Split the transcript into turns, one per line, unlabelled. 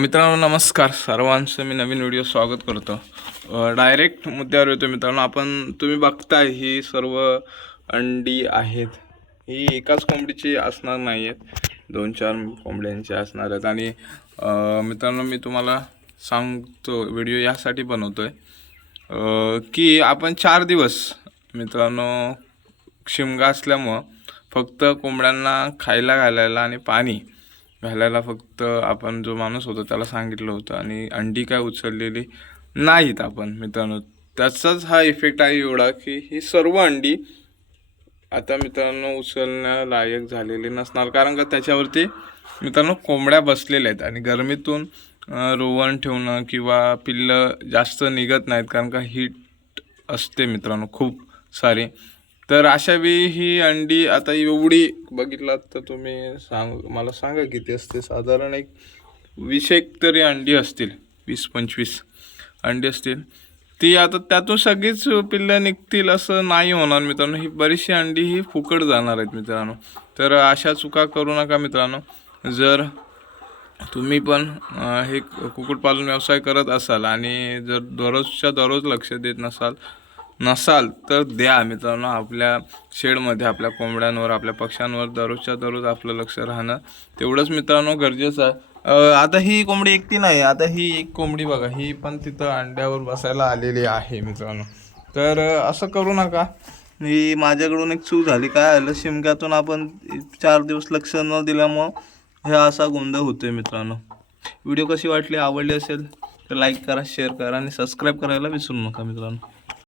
मित्रांनो नमस्कार. सर्वांचं मी नवीन व्हिडिओ स्वागत करतो. डायरेक्ट मुद्द्यावर येतो मित्रांनो. आपण तुम्ही बघताय ही सर्व अंडी आहेत. ही एकाच कोंबडीची असणार नाही आहेत दोन चार कोंबड्यांची असणार आहेत. आणि मित्रांनो मी तुम्हाला सांगतो व्हिडिओ यासाठी बनवतो आहे की आपण चार दिवस मित्रांनो शिमगा असल्यामुळं फक्त कोंबड्यांना खायला घालायला आणि पाणी घालायला फक्त आपण जो माणूस होता त्याला सांगितलं होतं आणि अंडी काय उचललेली नाहीत आपण मित्रांनो. त्याचाच हा इफेक्ट आहे एवढा की ही सर्व अंडी आता मित्रांनो उचलण्यालायक झालेली नसणार. कारण का त्याच्यावरती मित्रांनो कोंबड्या बसलेल्या आहेत आणि गरमीतून रोवण ठेवणं किंवा पिल्लं जास्त निघत नाहीत. कारण का हीट असते मित्रांनो खूप सारी. तर अशा वेळी ही अंडी आता एवढी बघितलात तर तुम्ही सांग मला सांगा किती असते साधारण एक वीस एक तरी अंडी असतील वीस पंचवीस अंडी असतील. ती आता त्यातून सगळीच पिल्लं निघतील असं नाही होणार मित्रांनो. ही बरीचशी अंडी ही फुकट जाणार आहेत मित्रांनो. तर अशा चुका करू नका मित्रांनो. जर तुम्ही पण हे कुक्कुटपालन व्यवसाय करत असाल आणि जर दररोजच्या दररोज लक्ष देत नसाल नसाल तर द्या मित्रांनो. आपल्या शेडमध्ये आपल्या कोंबड्यांवर आपल्या पक्ष्यांवर दररोजच्या दररोज आपलं लक्ष राहणं तेवढंच मित्रांनो गरजेचं आहे. आता ही कोंबडी एकटी नाही आता ही एक कोंबडी बघा ही पण तिथं अंड्यावर बसायला आलेली आहे मित्रांनो. तर असं करू नका. ही माझ्याकडून एक चूक झाली. काय आलं शिमक्यातून आपण चार दिवस लक्ष न दिल्यामुळं हे असा गोंधळ होतोय मित्रांनो. व्हिडिओ कशी वाटली आवडली असेल तर लाईक करा शेअर करा आणि सबस्क्राईब करायला विसरू नका मित्रांनो.